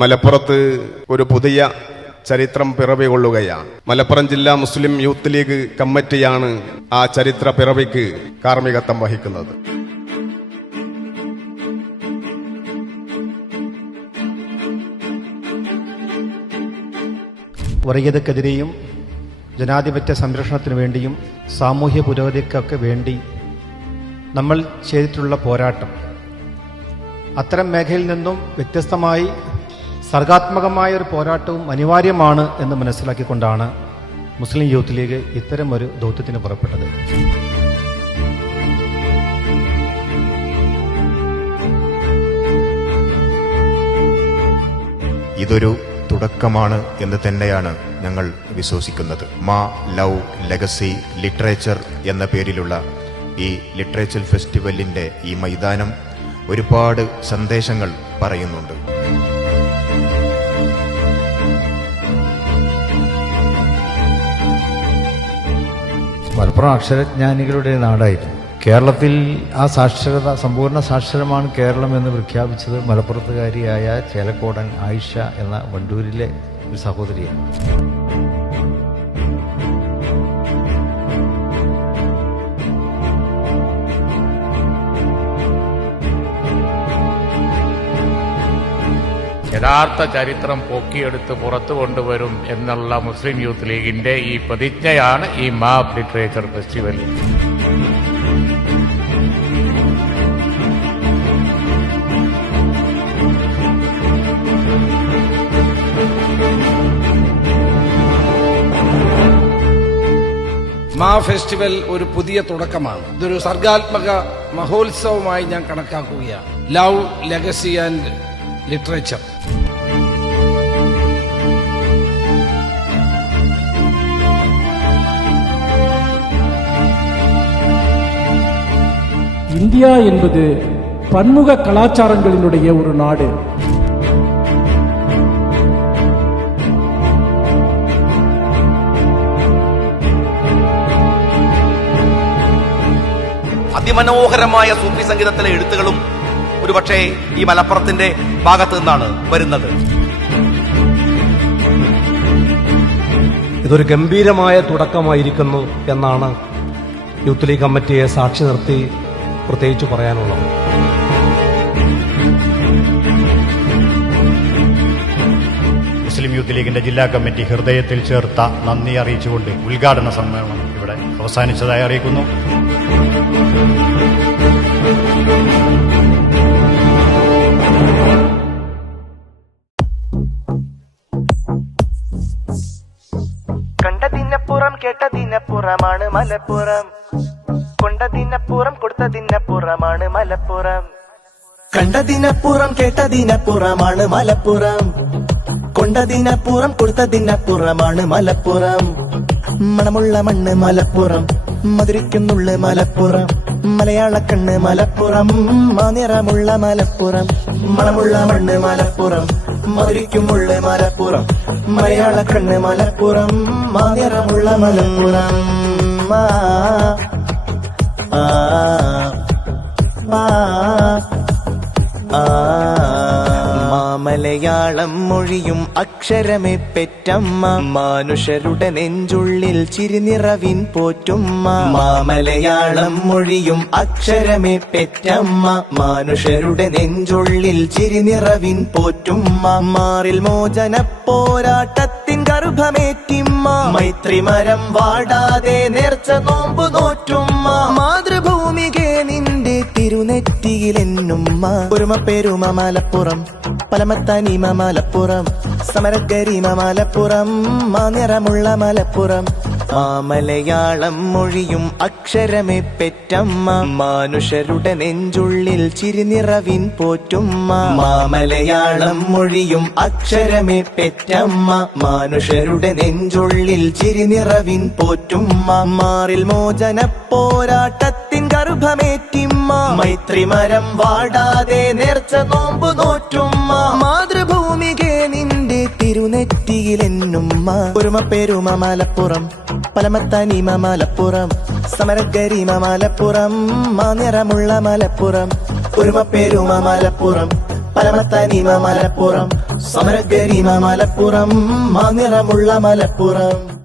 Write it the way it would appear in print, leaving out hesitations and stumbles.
മലപ്പുറത്ത് ഒരു പുതിയ ചരിത്രം പിറവികൊള്ളുകയാണ്. മലപ്പുറം ജില്ലാ മുസ്ലിം യൂത്ത് ലീഗ് കമ്മിറ്റിയാണ് ആ ചരിത്ര പിറവിക്ക് കാർമ്മികത്വം വഹിക്കുന്നത്. വർഗീയതക്കെതിരെയും ജനാധിപത്യ സംരക്ഷണത്തിനു വേണ്ടിയും സാമൂഹ്യ പുരോഗതിക്കൊക്കെ വേണ്ടി നമ്മൾ ചെയ്തിട്ടുള്ള പോരാട്ടം അത്തരം മേഖലയിൽ നിന്നും വ്യത്യസ്തമായി സർഗാത്മകമായ ഒരു പോരാട്ടവും അനിവാര്യമാണ് എന്ന് മനസ്സിലാക്കിക്കൊണ്ടാണ് മുസ്ലിം യൂത്ത് ലീഗ് ഇത്തരം ഒരു ദൗത്യത്തിന് പുറപ്പെട്ടത്. ഇതൊരു തുടക്കമാണ് എന്ന് തന്നെയാണ് ഞങ്ങൾ വിശ്വസിക്കുന്നത്. മാ ലവ് ലെഗസി ലിറ്ററേച്ചർ എന്ന പേരിലുള്ള ഈ ലിറ്ററേച്ചർ ഫെസ്റ്റിവലിന്റെ ഈ മൈതാനം ഒരുപാട് സന്ദേശങ്ങൾ പറയുന്നുണ്ട്. മലപ്പുറം അക്ഷരജ്ഞാനികളുടെ നാടായിരുന്നു. കേരളത്തിൽ ആ സാക്ഷരത സമ്പൂർണ്ണ സാക്ഷരമാണ് കേരളം എന്ന് പ്രഖ്യാപിച്ചത് മലപ്പുറത്തുകാരിയായ ചേലക്കോടൻ ആയിഷ എന്ന വണ്ടൂരിലെ ഒരു സഹോദരിയാണ്. യഥാർത്ഥ ചരിത്രം പൊക്കിയെടുത്ത് പുറത്തു കൊണ്ടുവരും എന്നുള്ള മുസ്ലിം യൂത്ത് ലീഗിന്റെ ഈ പ്രതിജ്ഞയാണ് ഈ മാപ്പ് ലിറ്ററേച്ചർ ഫെസ്റ്റിവൽ. മാ ഫെസ്റ്റിവൽ ഒരു പുതിയ തുടക്കമാണ്. ഇതൊരു സർഗാത്മക മഹോത്സവമായി ഞാൻ കണക്കാക്കുകയാണ്. Love legacy and literature. India என்பது பன்முக கலாச்சாரங்களினுடைய ஒரு நாடு. അതിമനോഹരമായ സൂഫി സംഗീതത്തിലെ എഴുത്തുകളും ഒരുപക്ഷെ ഈ മലപ്പുറത്തിന്റെ ഭാഗത്ത് നിന്നാണ് വരുന്നത്. ഇതൊരു ഗംഭീരമായ തുടക്കമായിരിക്കുന്നു എന്നാണ് യൂത്ത് ലീഗ് കമ്മിറ്റിയെ സാക്ഷി നിർത്തി പ്രത്യേകിച്ച് പറയാനുള്ളത്. മുസ്ലിം യൂത്ത് ലീഗിന്റെ ജില്ലാ കമ്മിറ്റി ഹൃദയത്തിൽ ചേർത്ത നന്ദി അറിയിച്ചുകൊണ്ട് ഉദ്ഘാടന സമ്മേളനം ഇവിടെ അവസാനിച്ചതായി അറിയിക്കുന്നു. കണ്ടതിനപ്പുറം കേട്ടതിനപ്പുറമാണ് മലപ്പുറം. കൊണ്ടതിനപ്പുറം കൊടുത്തതിനപ്പുറമാണ് മലപ്പുറം. കണ്ടതിനപ്പുറം കേട്ടതിനപ്പുറമാണ് മലപ്പുറം. കൊണ്ടതിനപ്പുറം കൊടുത്തതിനപ്പുറമാണ് മലപ്പുറം. മണമുള്ള മണ്ണ് മലപ്പുറം, മധുരിക്കുന്നുള്ളു മലപ്പുറം. മലയാളക്കണ്ണ് മലപ്പുറം, മാനിറമുള്ള മലപ്പുറം. മണമുള്ള മണ്ണ് മലപ്പുറം, മധുരിക്കുമുള്ളു മലപ്പുറം. മലയാളക്കണ്ണ് മലപ്പുറം, മാനിറമുള്ള മലപ്പുറം. മലയാളം മൊഴിയും അക്ഷരമേ പെറ്റമ്മ, മാനുഷരുടെ നെഞ്ചുള്ളിൽ ചിരിനിറവിൻ പോറ്റുമ്മ. മലയാളം മൊഴിയും അക്ഷരമേ പെറ്റമ്മ, മാനുഷരുടെ നെഞ്ചുള്ളിൽ ചിരിനിറവിൻ പോറ്റുമ്മ. മാറിൽ മോചന പോരാട്ടത്തിൻ ഗർഭമേറ്റിമ്മ, മൈത്രിമരം വാടാതെ നേർച്ച നോമ്പ് നോറ്റുമ്മ. മാതൃഭൂമികെ നിന്റെ തിരുനെറ്റിയിലെന്നുമ്മ. ഒരുമ പെരുമ മലപ്പുറം, പലമത്തനിമ മലപ്പുറം. സമരഗരിമ മലപ്പുറം, മാനിറമുള്ള മലപ്പുറം. മലയാളം മൊഴിയും അക്ഷരമേ പെറ്റമ്മ, മാനുഷരുടെ നെഞ്ചുള്ളിൽ ചിരിനിറവിൻ പോറ്റുമ്മ. മലയാളം മൊഴിയും അക്ഷരമേ പെറ്റമ്മ, മാനുഷരുടെ നെഞ്ചുള്ളിൽ ചിരിനിറവിൻ പോറ്റുമ്മ. മാറിൽ മോചന പോരാട്ടത്തിൻ ഗർഭമേറ്റിമ്മ, മൈത്രിമരം വാടാതെ നേർച്ച നോമ്പ് നോറ്റുമ്മ. മാതൃഭൂമികെ നിന്റെ തിരുനെറ്റിയിലെന്നുമ്മ. ഒരുമ പെരുമ മലപ്പുറം, പലമത്തനിമ മലപ്പുറം. സമരഗരിമ മലപ്പുറം, മാനിറമുള്ള മലപ്പുറം. ഒരുമ പെരുമ മലപ്പുറം, പരമത്തനിമ മലപ്പുറം. സമരഗരിമ മലപ്പുറം മാനിറമുള്ള മലപ്പുറം.